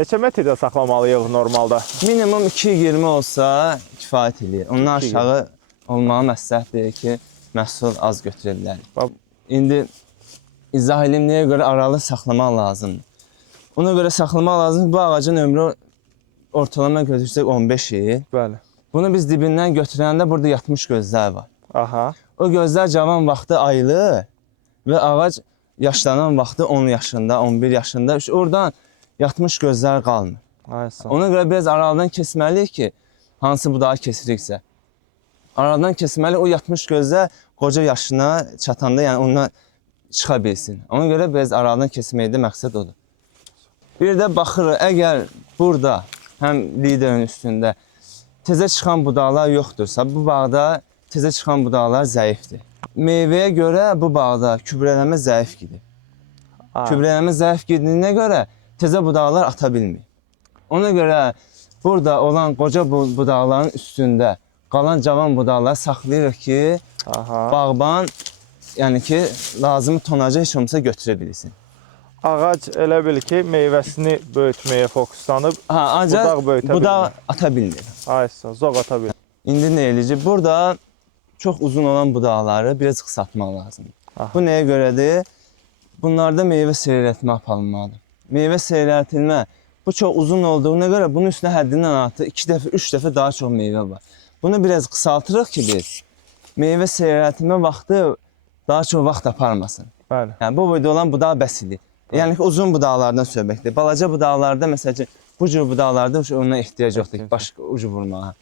Neçə metrdə saxlamalıyıq normalda? Minimum 220 olsa kifayət edir. Ondan 220. aşağı olmağı məsləhətdir ki, məhsul az götürürlər. Bax, İndi izah edeyim nəyə görə aralı saxlamaq lazımdır. Ona görə saxlamaq lazımdır. Bu ağacın ömrü ortalama götürsək 15 il. bəli. Bunu biz dibindən götürəndə burada yatmış gözlər var. Aha. O gözlər cavan vaxtı aylı və ağac yaşlanan vaxtı 10 yaşında, 11 yaşında. İşte oradan yatmış gözlər qalmır. Ay sağ ol. Ona görə biraz aradan kesməliyik ki, hansı budağı kesiriksə. Aradan kesməli o yatmış gözlər qoca yaşına çatanda, yəni ondan çıxa bilsin. Ona görə biraz aradan kesməkdə məqsəd odur. Bir də baxırıq, əgər burada həm liderin üstündə təzə çıxan budaqlar yoxdursa, bu bağda təzə çıxan budaqlar zəifdir. Meyvəyə görə bu bağda kübrələnmə zəif gedir. Kübrələnmə zəif gediyinə görə təzə budaqlar ata bilmir. Ona görə burada olan qoca budaqların üstündə qalan cavan budaqları saxlayırıq ki, Aha. bağban, yəni ki, lazımi tonajı heç olmasa götürə bilsin. Ağac elə bil ki, meyvəsini böyütməyə fokuslanıb, Ancaq budaq böyütə budaq ata bilmir. ay sağ ol, zoq ata bilir. İndi nə eləyəcək? Burada çox uzun olan budaqları biraz qısaltmaq lazımdır. Aha. Bu nəyə görədir? Bunlarda meyvə seyrəltmə aparılmalıdır. Meyvə seyrəltilmə bu çox uzun olduğuna görə bunun üstünə həddindən artıq 2 dəfə, 3 dəfə daha çox meyvə var. Bunu biraz qısaltırıq ki biz meyvə seyrəltmə vaxtı daha çox vaxt aparmasın. Bəli. Yəni bu boyda olan budaq bəs idi. Yəni ki uzun budaqlardan söhbətdir. Balaca budaqlarda məsələn bu cür budaqlarda ona ehtiyac yoxdur ki, başqa ucu vurmağa.